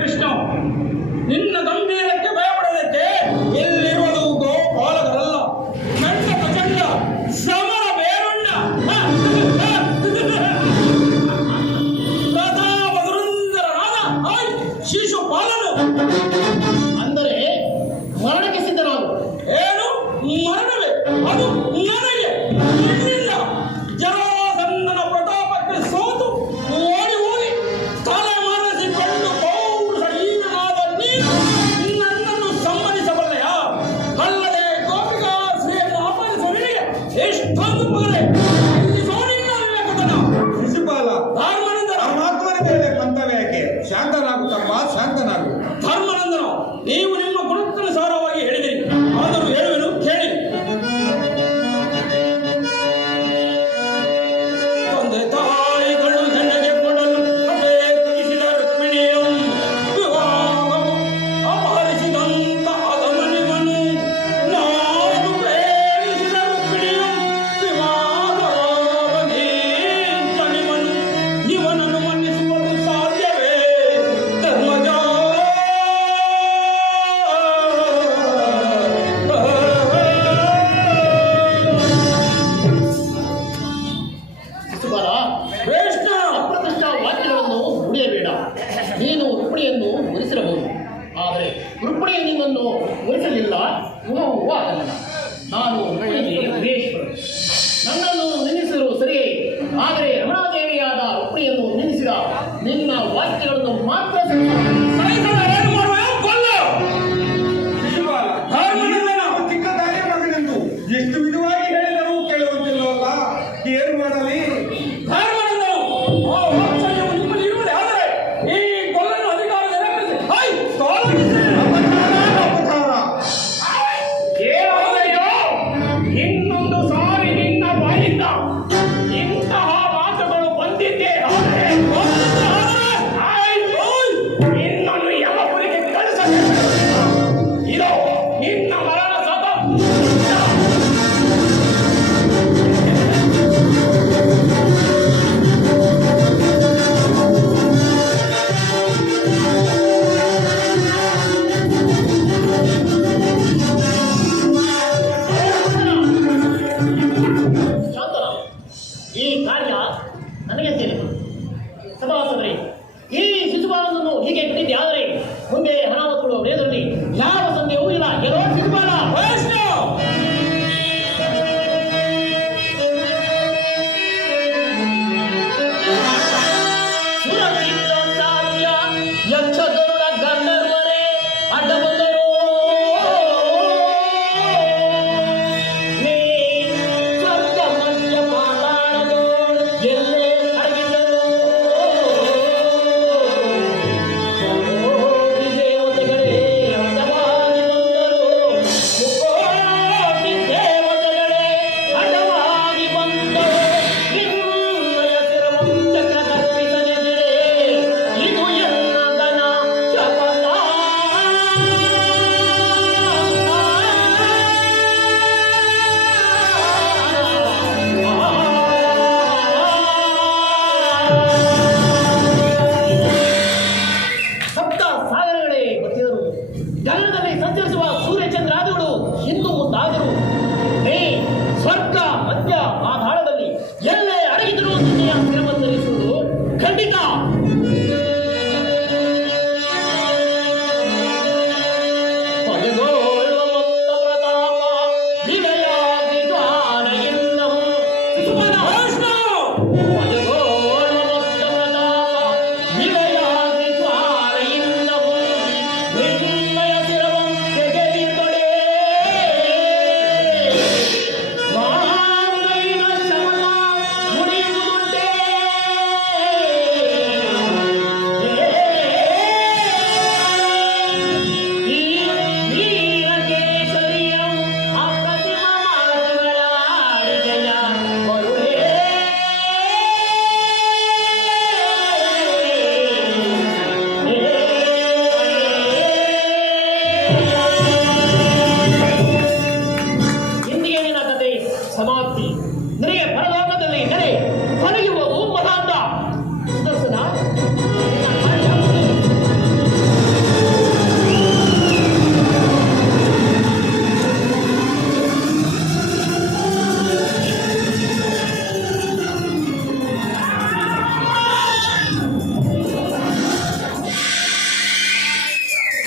ಕೃಷ್ಣ, ನಿನ್ನ ಗಂಭೀರಕ್ಕೆ ಭಯಪಡದಕ್ಕೆ ಎಲ್ಲಿರುವುದು ಗೋಪಾಲಕರಲ್ಲ, ನನ್ನ ಪ್ರಚಂಡ ಸಮರ ಬೇರುಂಡ ಪ್ರತಾಪದುರಂದರನಾದ ಶಿಶುಪಾಲನು. ಅಂದರೆ ಮರಣಕ್ಕೆ ಸಿದ್ಧನಾಗು. ಏನು ಮರಣವೇ? ಅದು ನನಗೆ ನಿನ್ನಿಂದ ಜರಾಸಂಧನ ಪ್ರತಾಪಕ್ಕೆ ಸೋತು ಓಡಿ ಹೋಗಿ ತಲೆ ಮರೆಸಿಕೊಂಡು ಪೌರುಷಹೀನನಾದ ನೀನು ನನ್ನನ್ನು ಸಮ್ಮತಿಸಬಲ್ಲೆಯ? ಅಲ್ಲದೆ ಗೋಪಿಕಾ ಶ್ರೀಯನ್ನು ಅಪಹರಿಸುವವನಿಗೆ ಎಷ್ಟೊಂದು ಪಗರೆ ನಿನ್ನ ವಿವೇಕತನ. ಶಿಶುಪಾಲ, ಧರ್ಮನಂದನ, ಪರಮಾತ್ಮನ ಮೇಲೆ ಬಂದವೇಕೆ? ಶಾಂತನಾಗು ತಮ್ಮ, ಶಾಂತನಾಗು. ಧರ್ಮನಂದನ, ನೀವು ನಿಮ್ಮ ಗುಣಕ್ಕನುಸಾರವಾಗಿ ಹೇಳಿದಿರಿ, ಆದರೂ ಹೇಳುವೆನು ಕೇಳಿ. ತಂದೆ ತಾಯಿಗಳು ನನಗೆ ಕೊಡಲು ಅಪೇಕ್ಷಿಸಿದ ರುಕ್ಮಿಣಿಯು ವಿವಾಹವು ಅಪಹರಿಸಿದಂತ ಅಗಮನಿವನು. ನಾನು ಪ್ರೇಮಿಸಿದ ರುಕ್ಮಿಣಿಯು ವಿವಾಹವಾಗನೀತನಿವನು. ಇವನನ್ನು ಮನ್ನಿಸುವುದು ಸಾಧ್ಯವೇ ಧರ್ಮಜ? ಶಿಶುಪಾಲ, ಕೃಷ್ಣ, ಅಪ್ರತಿಷ್ಠ ವಾಕ್ಯಗಳನ್ನು ನುಡಿಯಬೇಡ. ನೀನು ರುಕ್ಮಿಣಿಯನ್ನು ಉರಿಸಿರಬಹುದು, ಆದರೆ ರುಕ್ಮಿಣಿ ನಿನ್ನನ್ನು ಉರಿಸಲಿಲ್ಲ, ಗುಣವೂ ಆಗಲಿಲ್ಲ. ನಾನು ರುಕ್ಮಿಣಿಗೆ ಮಹೇಶ್ವರ. ನನ್ನನ್ನು ನಿಲ್ಲಿಸಲು ಸರಿಯೇ, ಆದರೆ ರಮಣಾದೇವಿಯಾದ ರುಕ್ಮಿಣಿಯನ್ನು ನಿಲ್ಲಿಸಿದ ನಿನ್ನ ವಾಕ್ಯಗಳನ್ನು ಮಾತ್ರ ಸರಿ.